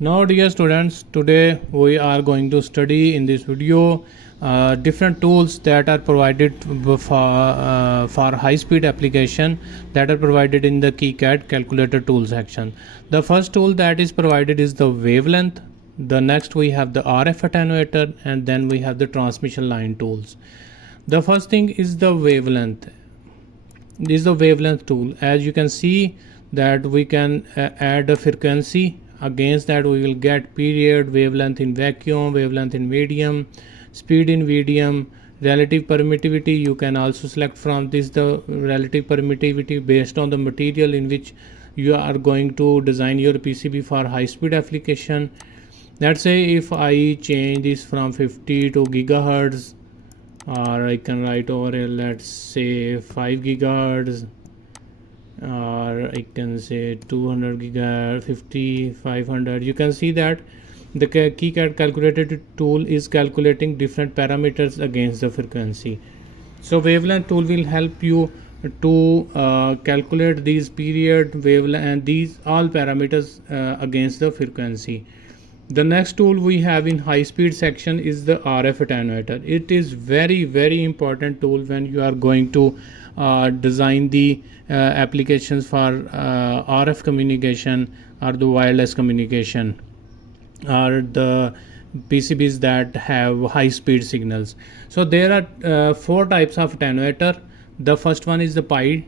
Now dear students, today we are going to study in this video different tools that are provided for high speed application that are provided in the KiCad calculator tool section. The first tool that is provided is the wavelength. The next we have the RF attenuator, and then we have the transmission line tools. The first thing is the wavelength. This is the wavelength tool. As you can see that we can add a frequency. Against that we will get period, wavelength in vacuum, wavelength in medium, speed in medium, relative permittivity. You can also select from this the relative permittivity based on the material in which you are going to design your PCB for high speed application. Let's say if I change this from 50 to gigahertz, or I can write over here, let's say 5 gigahertz, or I can say 200 gigahertz, 50, 500. You can see that the KiCad calculator tool is calculating different parameters against the frequency. So wavelength tool will help you to calculate these period, wavelength, and these all parameters against the frequency. The next tool we have in high speed section is the RF attenuator. It is very important tool when you are going to design the applications for RF communication or the wireless communication or the PCBs that have high speed signals. So there are four types of attenuator. The first one is the pi,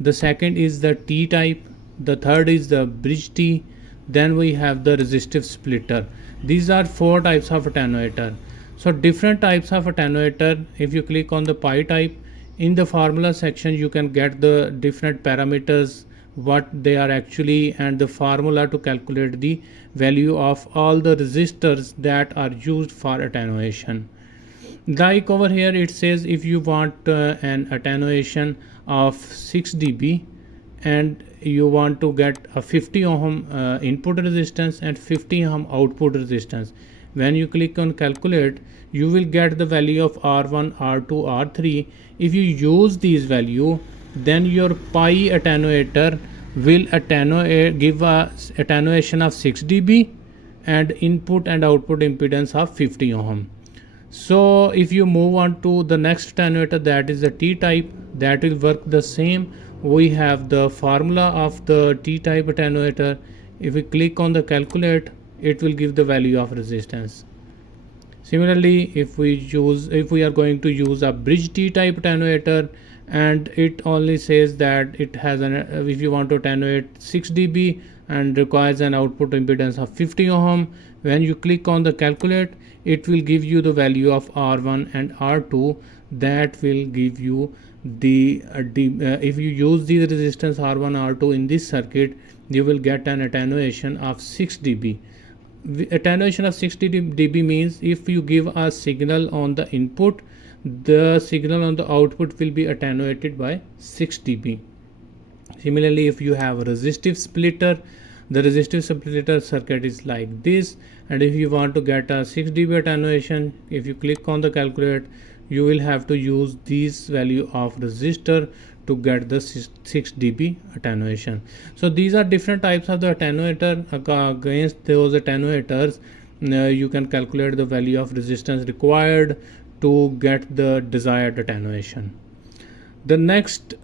the second is the T type, the third is the bridge T, then we have the resistive splitter. These are four types of attenuator. So different types of attenuator, if you click on the pi type, in the formula section you can get the different parameters, what they are actually, and the formula to calculate the value of all the resistors that are used for attenuation. Like over here it says if you want an attenuation of 6 dB and you want to get a 50 ohm input resistance and 50 ohm output resistance, when you click on calculate you will get the value of R1, R2, R3. If you use these value, then your pi attenuator will give a attenuation of 6 dB and input and output impedance of 50 ohm. So if you move on to the next attenuator, that is the T type, that will work the same. We have the formula of the T type attenuator. If we click on the calculate, it will give the value of resistance. Similarly, if we are going to use a bridge T type attenuator, and it only says that it has an if you want to attenuate 6 dB and requires an output impedance of 50 ohm, when you click on the calculate, it will give you the value of R1 and R2. That will give you the if you use the resistance R1, R2 in this circuit, you will get an attenuation of 6 dB. Attenuation of 60 dB means if you give a signal on the input, the signal on the output will be attenuated by 6 dB. Similarly, if you have a resistive splitter, the resistive splitter circuit is like this, and if you want to get a 6 dB attenuation, if you click on the calculate, you will have to use this value of resistor to get the 6 dB attenuation. So these are different types of the attenuator. Against those attenuators you can calculate the value of resistance required to get the desired attenuation. The next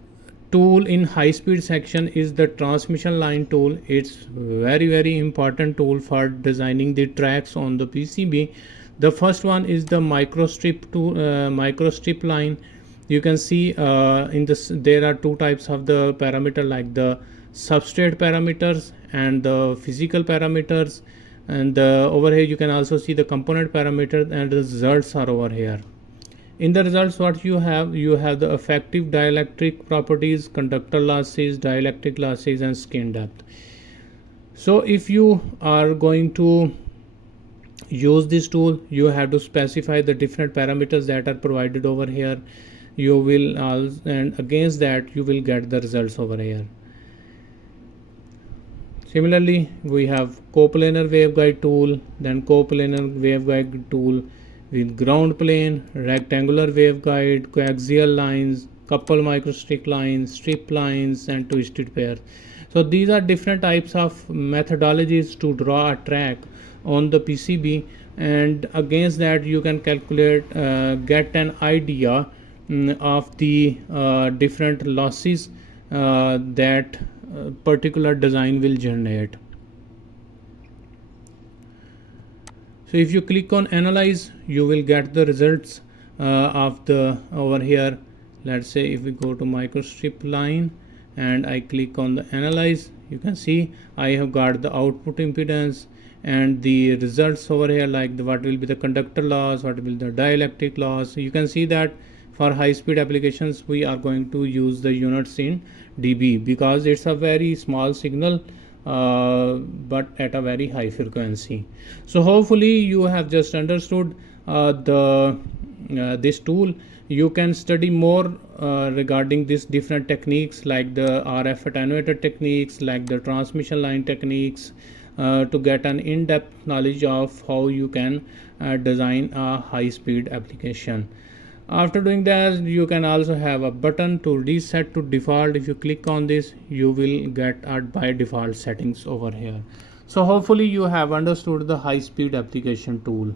tool in high speed section is the transmission line tool. It's very important tool for designing the tracks on the PCB. The first one is the microstrip line. You can see in this there are two types of the parameter, like the substrate parameters and the physical parameters, and over here you can also see the component parameters, and the results are over here. In the results, what you have the effective dielectric properties, conductor losses, dielectric losses, and skin depth. So if you are going to use this tool, you have to specify the different parameters that are provided over here. You will and against that you will get the results over here. Similarly, we have coplanar waveguide tool, then coplanar waveguide tool with ground plane, rectangular waveguide, coaxial lines, couple microstrip lines, strip lines, and twisted pair. So these are different types of methodologies to draw a track on the PCB, and against that you can calculate, get an idea of the different losses that particular design will generate. So if you click on analyze, you will get the results of the over here. Let's say if we go to microstrip line and I click on the analyze, you can see I have got the output impedance and the results over here, like what will be the conductor loss, what will be the dielectric loss. You can see that for high speed applications we are going to use the units in dB because it's a very small signal, but at a very high frequency. So hopefully you have just understood this tool. You can study more regarding these different techniques like the RF attenuator techniques, like the transmission line techniques, to get an in-depth knowledge of how you can design a high-speed application. After doing that, you can also have a button to reset to default. If you click on this, you will get by default settings over here. So hopefully you have understood the high-speed application tool.